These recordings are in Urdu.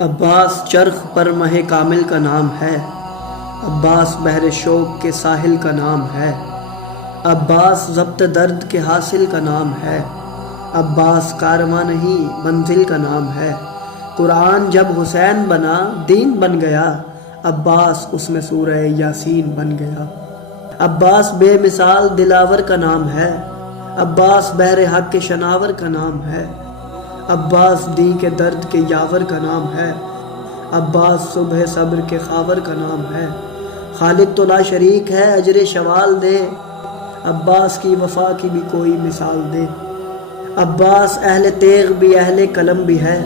عباس چرخ پر مہ کامل کا نام ہے، عباس بحر شوق کے ساحل کا نام ہے، عباس ضبط درد کے حاصل کا نام ہے، عباس کارواں نہیں منزل کا نام ہے۔ قرآن جب حسین بنا دین بن گیا، عباس اس میں سورہ یاسین بن گیا۔ عباس بے مثال دلاور کا نام ہے، عباس بحر حق کے شناور کا نام ہے، عباس دی کے درد کے یاور کا نام ہے، عباس صبح صبر کے خاور کا نام ہے۔ خالق تو لا شریک ہے اجر شوال دے، عباس کی وفا کی بھی کوئی مثال دے۔ عباس اہل تیغ بھی اہل قلم بھی ہے،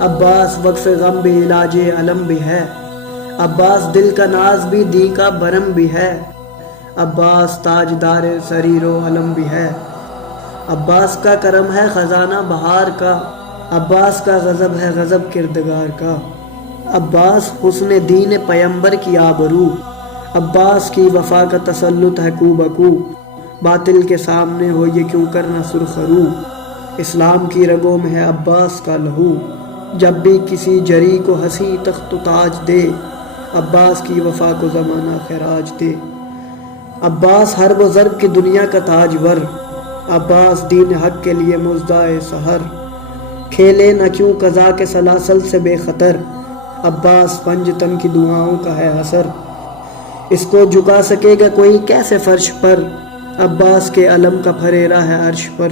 عباس وقف غم بھی علاج علم بھی ہے، عباس دل کا ناز بھی دی کا برم بھی ہے، عباس تاجدار سریر و علم بھی ہے۔ عباس کا کرم ہے خزانہ بہار کا، عباس کا غضب ہے غضب کردگار کا۔ عباس حسن دین پیمبر کی آبرو، عباس کی وفا کا تسلط ہے کو بکو۔ باطل کے سامنے ہو یہ کیوں کرنا سرخرو، اسلام کی رگوں میں ہے عباس کا لہو۔ جب بھی کسی جری کو ہنسی تخت و تاج دے، عباس کی وفا کو زمانہ خراج دے۔ عباس حرب و ضرب کی دنیا کا تاجور، عباس دین حق کے لیے مژدہ سحر۔ کھیلے نہ کیوں قضا کے سلاسل سے بے خطر، عباس پنجتن کی دعاؤں کا ہے اثر۔ اس کو جھکا سکے گا کوئی کیسے فرش پر، عباس کے علم کا پھریرا ہے عرش پر۔